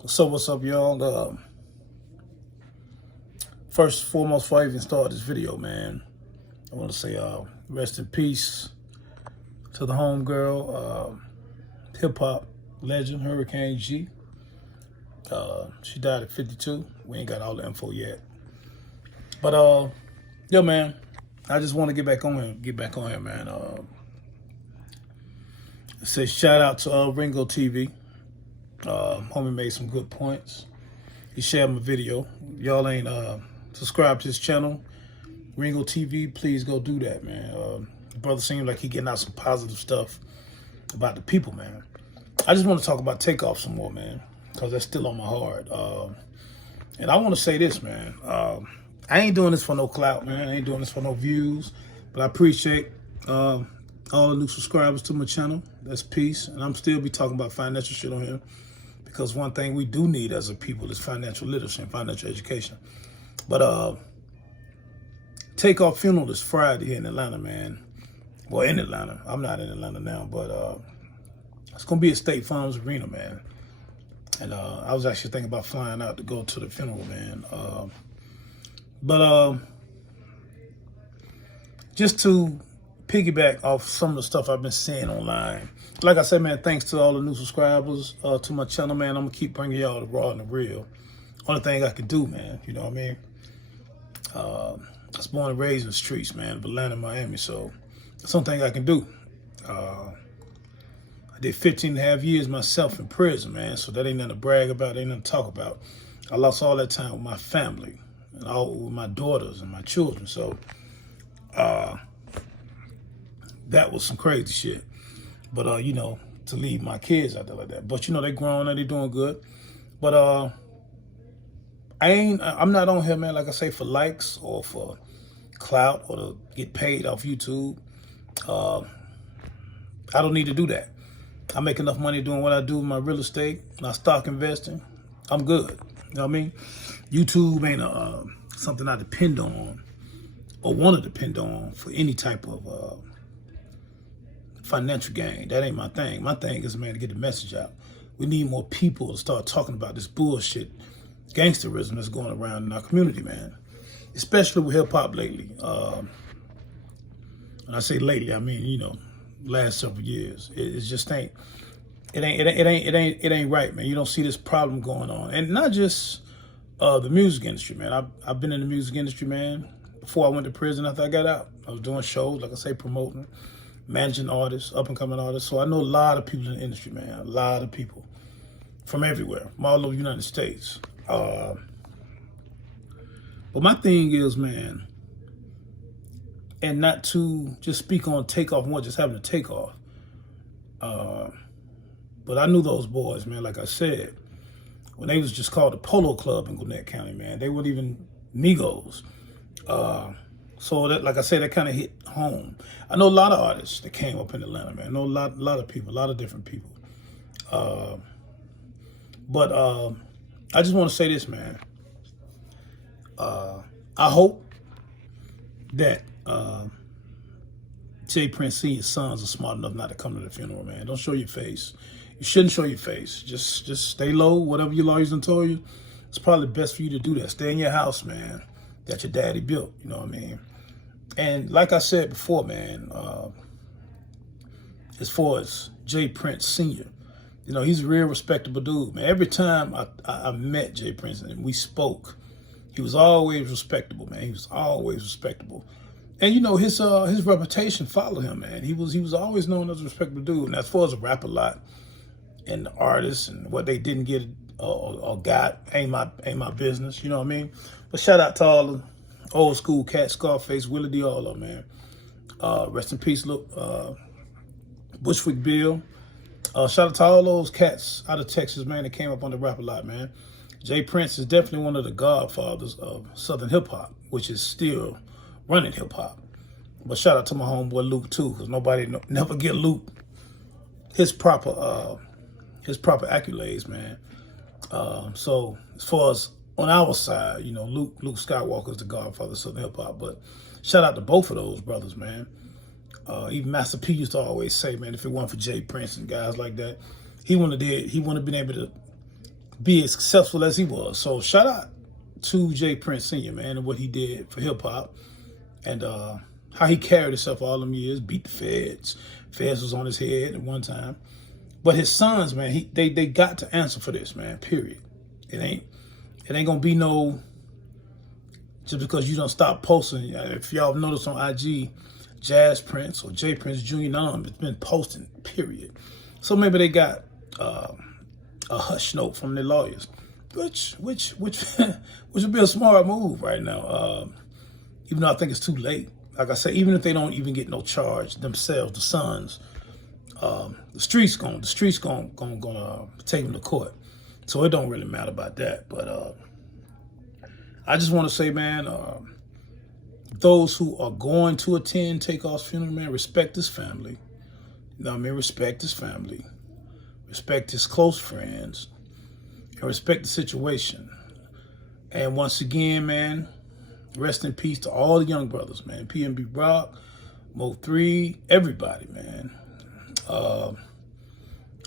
What's up, y'all? First and foremost, before I even start this video, man, I want to say rest in peace to the homegirl, hip-hop legend, Hurricane G. She died at 52. We ain't got all the info yet. But, yo, man, I just want to get back on here, man. Say shout out to Ringo TV. Homie made some good points. He shared my video. Y'all ain't subscribed to his channel, Ringo TV, please go do that, man. The brother seems like he getting out some positive stuff about the people, man. I just want to talk about Takeoff some more, man, because that's still on my heart. And I want to say this, man. I ain't doing this for no clout, man. I ain't doing this for no views, but I appreciate all the new subscribers to my channel. That's peace. And I'm still be talking about financial shit on here, because one thing we do need as a people is financial literacy and financial education. But Takeoff funeral is Friday here in Atlanta, man. Well, in Atlanta. I'm not in Atlanta now, but it's going to be at State Farms Arena, man. And I was actually thinking about flying out to go to the funeral, man. But just to piggyback off some of the stuff I've been seeing online. Like I said, man, thanks to all the new subscribers to my channel, man. I'm going to keep bringing y'all the raw and the real. Only thing I can do, man, you know what I mean? I was born and raised in the streets, man, of Atlanta, Miami, so that's the only thing I can do. I did 15 and a half years myself in prison, man, so that ain't nothing to brag about, ain't nothing to talk about. I lost all that time with my family, and all with my daughters and my children, so that was some crazy shit. But, you know, to leave my kids out there like that. But, you know, they grown and they doing good. But I'm not on here, man, like I say, for likes or for clout or to get paid off YouTube. I don't need to do that. I make enough money doing what I do with my real estate, my stock investing. I'm good. You know what I mean? YouTube ain't something I depend on or want to depend on for any type of financial gain. That ain't my thing. My thing is, man, to get the message out. We need more people to start talking about this bullshit, gangsterism that's going around in our community, man. Especially with hip hop lately. When I say lately, I mean, you know, last several years. It just ain't. It ain't right, man. You don't see this problem going on, and not just the music industry, man. I've been in the music industry, man. Before I went to prison, after I got out, I was doing shows, like I say, promoting, managing artists, up and coming artists. So I know a lot of people in the industry, man. A lot of people from everywhere, from all over the United States. But my thing is, man, and not to just speak on Takeoff and what just happened to Takeoff. But I knew those boys, man, like I said, when they was just called the Polo Club in Gwinnett County, man. They weren't even Migos. So that, like I said, that kind of hit home. I know a lot of artists that came up in Atlanta, man. I know a lot of people, a lot of different people. But I just want to say this, man. I hope that J. Prince Sr.'s sons are smart enough not to come to the funeral, man. Don't show your face. You shouldn't show your face. Just stay low. Whatever your lawyers done told you, it's probably best for you to do that. Stay in your house, man, that your daddy built. You know what I mean? And like I said before, man, as far as J. Prince Sr., you know, he's a real respectable dude, man. Every time I met J. Prince and we spoke, he was always respectable, man. He was always respectable. And, you know, his reputation followed him, man. He was always known as a respectable dude. And as far as a rap a lot and the artists and what they didn't get or got ain't my business, you know what I mean? But shout out to all the old school cats, Scarface, Willie D, all of them, man. Rest in peace, Bushwick Bill. Shout out to all those cats out of Texas, man, that came up on the rap a lot, man. Jay Prince is definitely one of the godfathers of Southern hip hop, which is still running hip hop. But shout out to my homeboy Luke too, because nobody never get Luke his proper accolades, man. So as far as on our side, you know, Luke Skywalker is the godfather of Southern hip hop. But shout out to both of those brothers, man. Even Master P used to always say, man, if it weren't for Jay Prince and guys like that, he wouldn't have been able to be as successful as he was. So shout out to J. Prince Sr., man, and what he did for hip hop, and how he carried himself all them years, beat the feds. Feds was on his head at one time. But his sons, man, they got to answer for this, man, period. It ain't gonna be no, just because you don't stop posting. If y'all notice on IG, Jazz Prince or J. Prince Jr., none of them has been posting, period. So maybe they got a hush note from their lawyers, which would be a smart move right now. Even though I think it's too late. Like I said, even if they don't even get no charge themselves, the sons, the streets gonna take them to court. So it don't really matter about that. But I just want to say, man, those who are going to attend Takeoff's funeral, man, respect his family. You know what I mean? Respect his family. Respect his close friends. And respect the situation. And once again, man, rest in peace to all the young brothers, man. PNB Rock, Mo 3, everybody, man.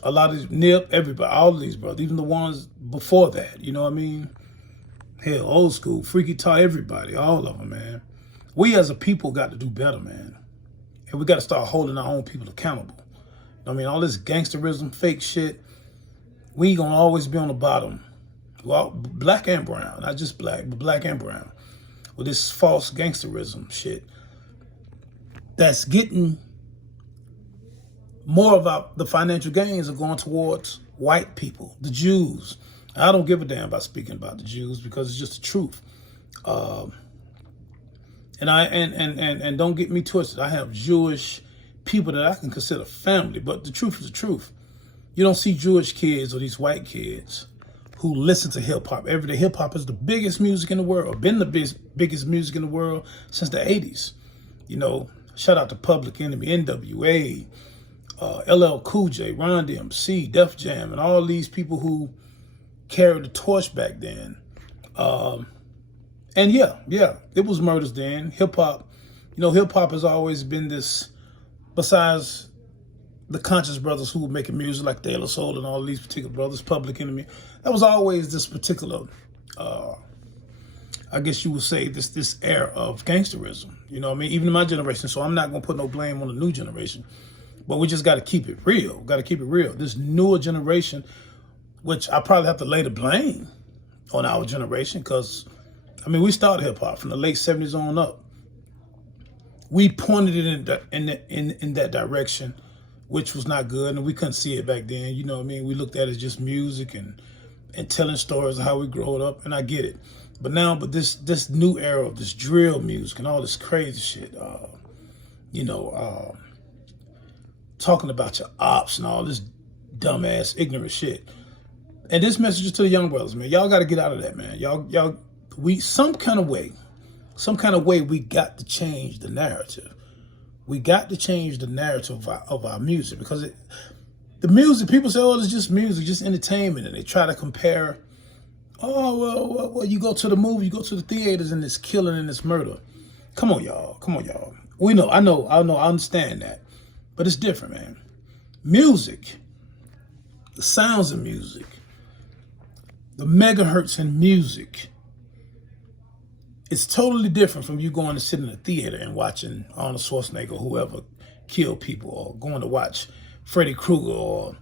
A lot of Nip, everybody, all of these brothers, even the ones before that, you know what I mean? Hell, old school, Freaky Tar, everybody, all of them, man. We as a people got to do better, man. And we got to start holding our own people accountable. You know what I mean? All this gangsterism, fake shit, we gonna always be on the bottom. Well, black and brown, not just black, but black and brown. With this false gangsterism shit that's getting more of the financial gains are going towards white people, the Jews. I don't give a damn about speaking about the Jews because it's just the truth. And don't get me twisted. I have Jewish people that I can consider family, but the truth is the truth. You don't see Jewish kids or these white kids who listen to hip hop every day. Hip hop is the biggest music in the world, been the biggest music in the world since the 80s. You know, shout out to Public Enemy, NWA, LL Cool J, Ron DMC, Def Jam, and all these people who carried the torch back then. And yeah, it was murders then. Hip hop, you know, hip hop has always been this, besides the conscious brothers who were making music like De La Soul and all these particular brothers, Public Enemy, that was always this particular, I guess you would say, this era of gangsterism. You know what I mean? Even in my generation. So I'm not going to put no blame on the new generation. But we just got to keep it real. Got to keep it real. This newer generation, which I probably have to lay the blame on our generation, because, I mean, we started hip-hop from the late 70s on up. We pointed it in that direction, which was not good, and we couldn't see it back then. You know what I mean? We looked at it as just music and telling stories of how we growed up, and I get it. But now, this new era of this drill music and all this crazy shit, talking about your ops and all this dumbass, ignorant shit. And this message is to the young brothers, man. Y'all got to get out of that, man. Some kind of way, we got to change the narrative. We got to change the narrative of our music, because the music, people say, oh, it's just music, just entertainment. And they try to compare, oh, well, you go to the movie, you go to the theaters, and it's killing and it's murder. Come on, y'all. We know, I understand that. But it's different, man. Music, the sounds of music, the megahertz in music, it's totally different from you going to sit in a theater and watching Arnold Schwarzenegger or whoever kill people, or going to watch Freddy Krueger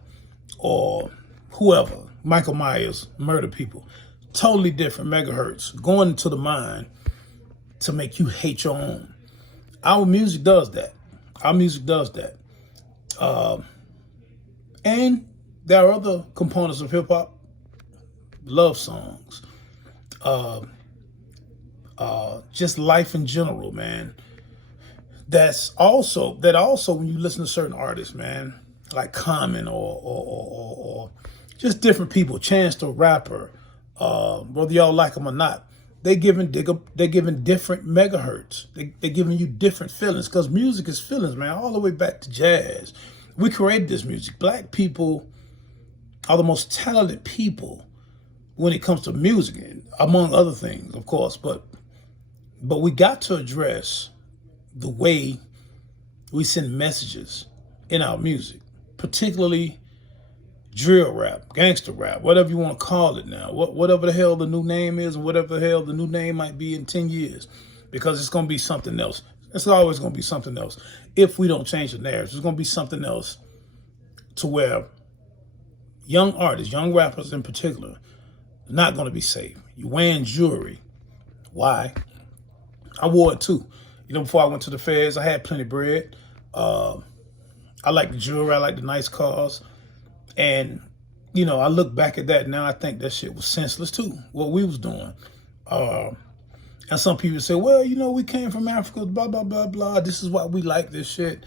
or whoever, Michael Myers, murder people. Totally different megahertz going into the mind to make you hate your own. Our music does that. And there are other components of hip hop, love songs, just life in general, man. That also when you listen to certain artists, man, like Common or just different people, Chance the Rapper, whether y'all like them or not, they're giving different megahertz. They're giving you different feelings, because music is feelings, man, all the way back to jazz. We created this music. Black people are the most talented people when it comes to music, among other things, of course. But we got to address the way we send messages in our music, particularly drill rap, gangster rap, whatever you want to call it now, whatever the hell the new name is, and whatever the hell the new name might be in 10 years, because it's going to be something else. It's always going to be something else. If we don't change the narrative, it's going to be something else to where young artists, young rappers in particular, are not going to be safe. You're wearing jewelry. Why? I wore it too. You know, before I went to the feds, I had plenty of bread. I like the jewelry. I like the nice cars. And, you know, I look back at that now, I think that shit was senseless too, what we was doing. And some people say, well, you know, we came from Africa, blah, blah, blah, blah. This is why we like this shit.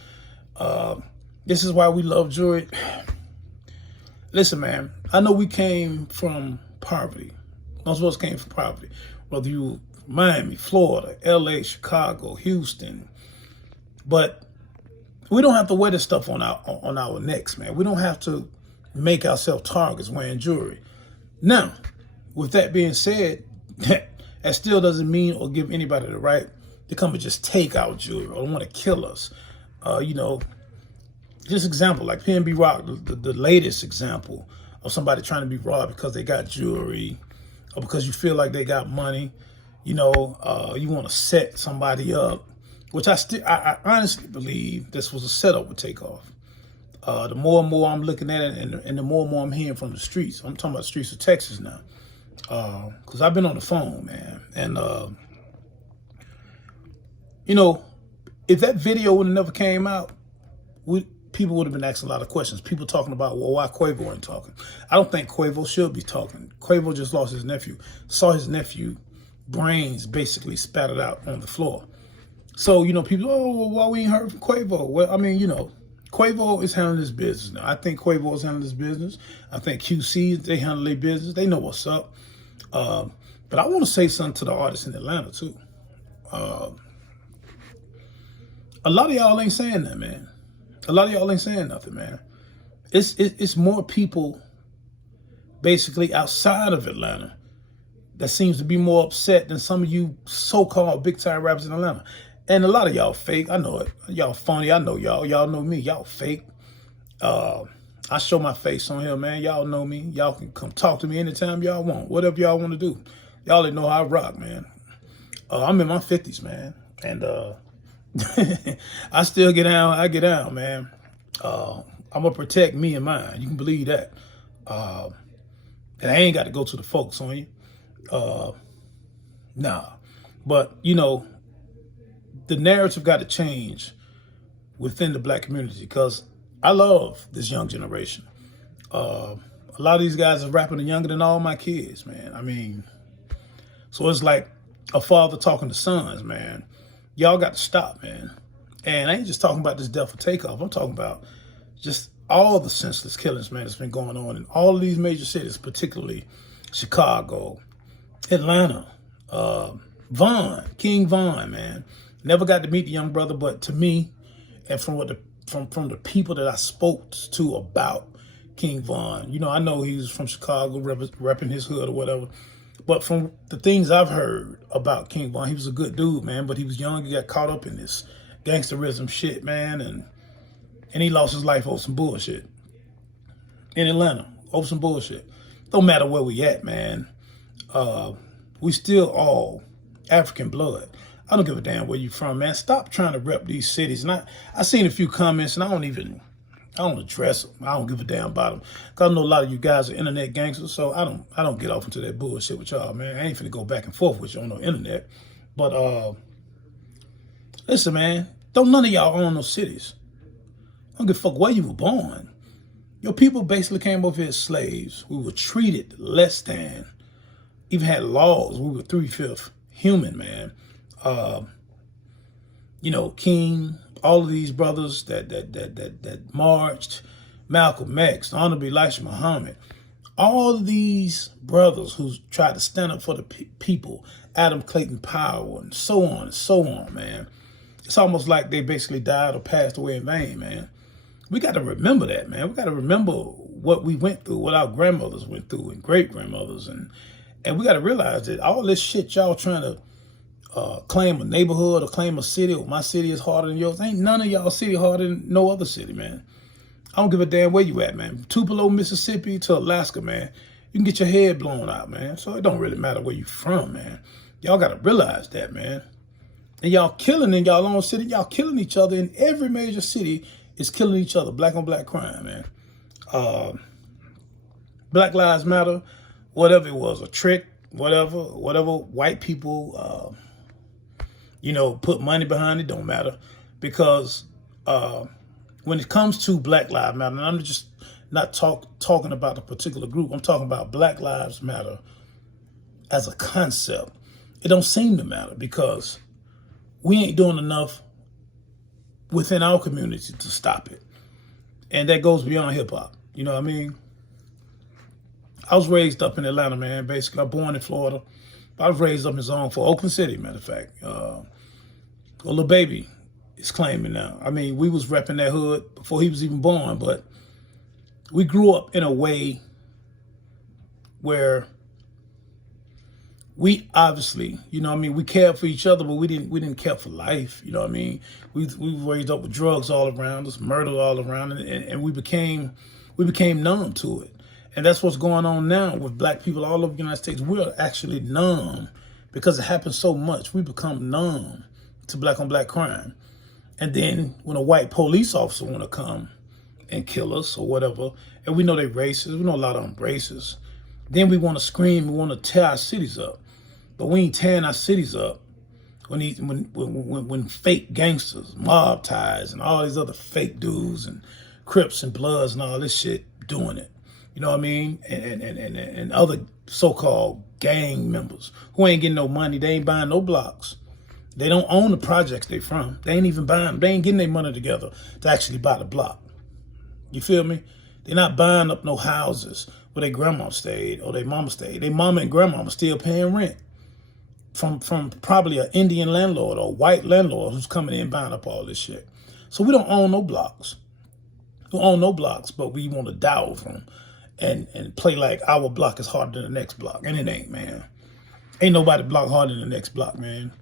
This is why we love jewelry. Listen, man, I know we came from poverty. Most of us came from poverty. Whether you Miami, Florida, LA, Chicago, Houston. But we don't have to wear this stuff on our necks, man. We don't have to make ourselves targets wearing jewelry. Now, with that being said, that still doesn't mean or give anybody the right to come and just take our jewelry or want to kill us. You know, just example, like PNB Rock, the latest example of somebody trying to be robbed because they got jewelry or because you feel like they got money. You know, you want to set somebody up, which I honestly believe this was a setup with Takeoff. The more and more I'm looking at it, and the more and more I'm hearing from the streets. I'm talking about the streets of Texas now, because I've been on the phone, man. And you know, if that video would have never came out, people would have been asking a lot of questions. People talking about, well, why Quavo ain't talking? I don't think Quavo should be talking. Quavo just lost his nephew. Saw his nephew brains basically spattered out on the floor. So, you know, people, oh, well, why we ain't heard from Quavo? Well, I mean, you know, Quavo is handling his business now. I think Quavo is handling his business. I think QC, they handle their business. They know what's up. But I want to say something to the artists in Atlanta, too. A lot of y'all ain't saying that, man. A lot of y'all ain't saying nothing, man. It's more people basically outside of Atlanta that seems to be more upset than some of you so-called big-time rappers in Atlanta. And a lot of y'all fake. I know it. Y'all funny. I know y'all. Y'all know me. Y'all fake. I show my face on here, man. Y'all know me. Y'all can come talk to me anytime y'all want. Whatever y'all want to do. Y'all already know how I rock, man. I'm in my 50s, man. And I still get down. I get down, man. I'm going to protect me and mine. You can believe that. And I ain't got to go to the folks on you. Nah. But, you know, the narrative got to change within the black community, because I love this young generation. A lot of these guys are rapping younger than all my kids, man. I mean, so it's like a father talking to sons, man. Y'all got to stop, man. And I ain't just talking about this death of Takeoff. I'm talking about just all the senseless killings, man, that's been going on in all of these major cities, particularly Chicago, Atlanta, King Von, man. Never got to meet the young brother, but to me, and from the people that I spoke to about King Von, you know, I know he's from Chicago, repping his hood or whatever. But from the things I've heard about King Von, he was a good dude, man. But he was young, he got caught up in this gangsterism shit, man, and he lost his life over some bullshit in Atlanta, over some bullshit. Don't matter where we at, man. We still all African blood. I don't give a damn where you from, man. Stop trying to rep these cities. And I seen a few comments, and I don't address them. I don't give a damn about them. Because I know a lot of you guys are internet gangsters, so I don't get off into that bullshit with y'all, man. I ain't finna go back and forth with you on no internet. But listen, man, don't none of y'all own those cities. I don't give a fuck where you were born. Your people basically came over here as slaves. We were treated less than. Even had laws. We were 3/5 human, man. You know, King, all of these brothers that marched, Malcolm X, Honorable Elijah Muhammad, all of these brothers who tried to stand up for the people, Adam Clayton Powell, and so on, man. It's almost like they basically died or passed away in vain, man. We got to remember that, man. We got to remember what we went through, what our grandmothers went through, and great-grandmothers, and we got to realize that all this shit y'all trying to claim a neighborhood or claim a city, or my city is harder than yours. Ain't none of y'all city harder than no other city, man. I don't give a damn where you at, man. Tupelo, Mississippi to Alaska, man. You can get your head blown out, man. So it don't really matter where you from, man. Y'all got to realize that, man. And y'all killing in y'all own city. Y'all killing each other in every major city is killing each other. Black on black crime, man. Black Lives Matter, whatever it was, a trick, whatever white people, put money behind it, don't matter. Because when it comes to Black Lives Matter, and I'm just not talking about a particular group, I'm talking about Black Lives Matter as a concept. It don't seem to matter because we ain't doing enough within our community to stop it. And that goes beyond hip hop. You know what I mean? I was raised up in Atlanta, man. Basically, I was born in Florida. I was raised up in zone for Oakland City, matter of fact. Lil Baby is claiming now. I mean, we was repping that hood before he was even born, but we grew up in a way where we obviously, we cared for each other, but we didn't care for life. You know what I mean? We were raised up with drugs all around us, murder all around, and we became numb to it. And that's what's going on now with black people all over the United States. We're actually numb because it happens so much. We become numb to black on black crime. And then when a white police officer want to come and kill us or whatever, and we know they're racist, we know a lot of them racist, then we want to scream, we want to tear our cities up. But we ain't tearing our cities up when fake gangsters, mob ties, and all these other fake dudes and Crips and Bloods and all this shit doing it. You know what I mean? And other so-called gang members who ain't getting no money. They ain't buying no blocks. They don't own the projects they from. They ain't even buying them. They ain't getting their money together to actually buy the block. You feel me? They're not buying up no houses where their grandma stayed or their mama stayed. Their mama and grandmama still paying rent from probably an Indian landlord or a white landlord who's coming in buying up all this shit. So we don't own no blocks. We don't own no blocks, but we want to die over them and play like our block is harder than the next block. And it ain't, man. Ain't nobody block harder than the next block, man.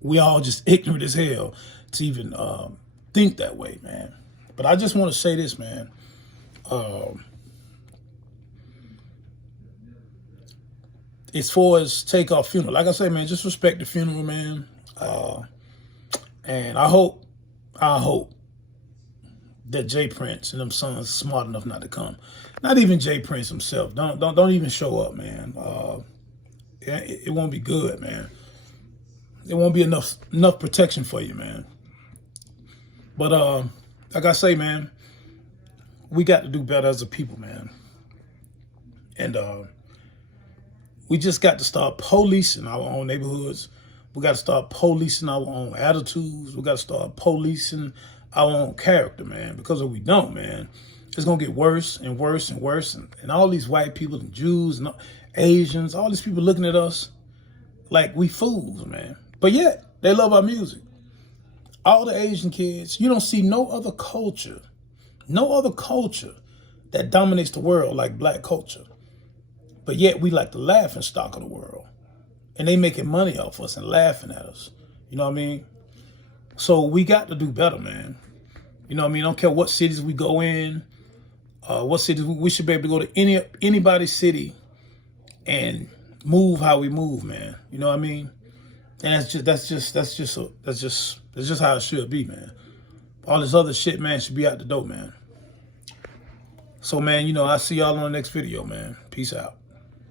We all just ignorant as hell to even think that way, man. But I just want to say this, man. As far as Takeoff funeral, like I say, man, just respect the funeral, man. And I hope that Jay Prince and them sons are smart enough not to come. Not even Jay Prince himself. Don't even show up, man. It won't be good, man. There won't be enough protection for you, man. But like I say, man, we got to do better as a people, man. And we just got to start policing our own neighborhoods. We got to start policing our own attitudes. We got to start policing our own character, man. Because if we don't, man, it's going to get worse and worse and worse. And all these white people and Jews and Asians, all these people looking at us like we fools, man. But yet, they love our music. All the Asian kids, you don't see no other culture that dominates the world like black culture. But yet, we like the laughing stock of the world. And they making money off us and laughing at us. You know what I mean? So we got to do better, man. You know what I mean? I don't care what cities we go in, what cities we should be able to go to anybody's city and move how we move, man. You know what I mean? And that's just how it should be, man. All this other shit, man, should be out the door, man. So, man, I'll see y'all on the next video, man. Peace out.